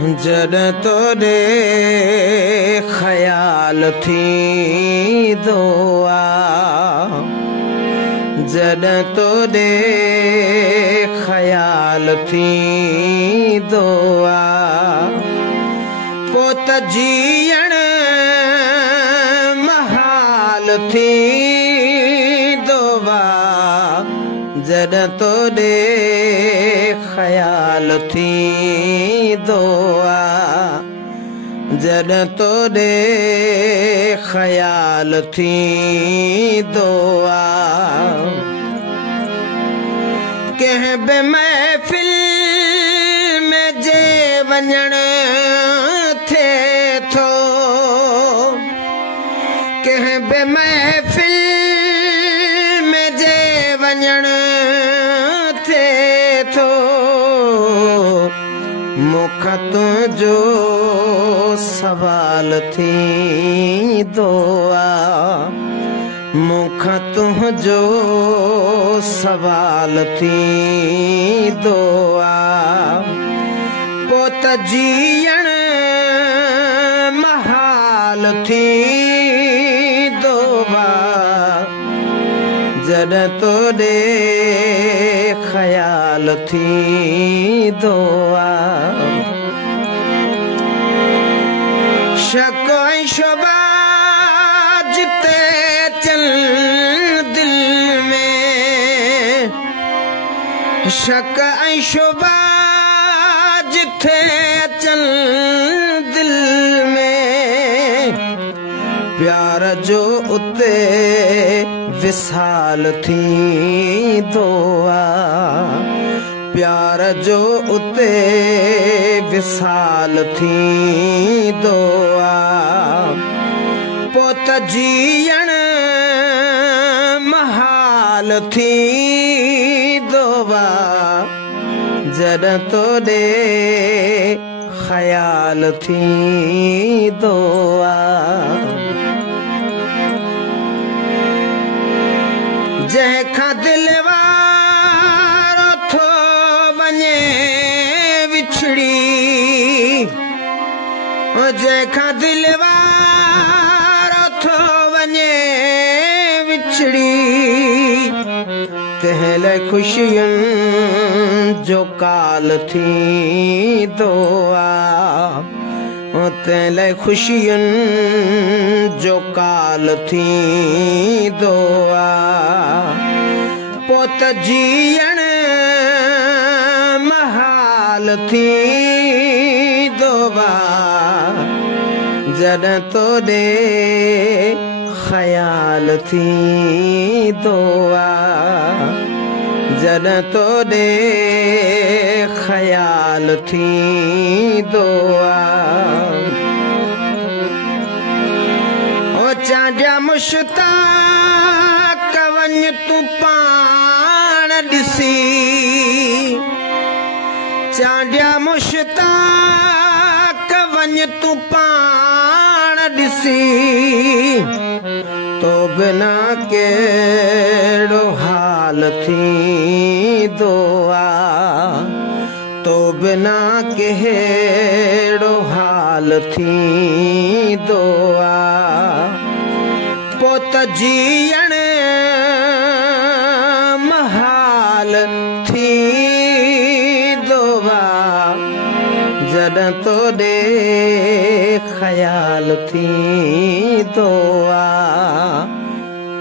जद तोरे ख्याल थी दुआ, जद तोरे ख्याल थी दुआ, पोत जीअण महाल थी दुआ, जद तोरे ख्याल थी दुआ, जद तोरे ख्याल थी दुआ। कंहिं बि महफ़िल में जे वञण थिए थो, कंहिं बि महफ़िल में जे वञण थिए थो, मूंखां तुंहिंजो सवाल थी दुआ, मूंखां तुंहिंजो सवाल थी दुआ, पोत जीअण महाल थी दुआ, जद तोरे ख्याल थी दुआ। शक ऐं शुबा जिते चल दिल में, शक ऐं शुबा जिथे चल दिल में, प्यार जो उते विसाल थी दुआ, प्यार जो उते विसाल थी दुआ, पोत जीअण महाल थी दुआ, जद तोरे ख्याल थी दुआ। जंहिंखां दिलि वारो थो वञे विछड़ी, जंहिंखां दिलि वारो थो वञे विछड़ी, तंहिं लाइ ख़ुशियुनि जो काल थी दुआ, तंहिं लाइ ख़ुशियुनि जो काल थी दुआ, पोत जीअण महाल थी दुआ, जद तोरे ख्याल थी दुआ, जद तोरे ख्याल थी दुआ। ओ चांडिया मुश्ताक वञ तूं पाण ॾिसी, चांडिया मुश्ताक वञ तूं पाण ॾिसी, तो बिना कहिड़ो हाल थी दुआ, तो बिना कहिड़ो हाल थी दुआ, पोत जीअण महाल थी दुआ, जद तोरे ख्याल थी दुआ,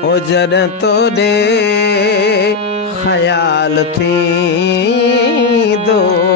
ओ जद तोरे ख्याल थी दुआ।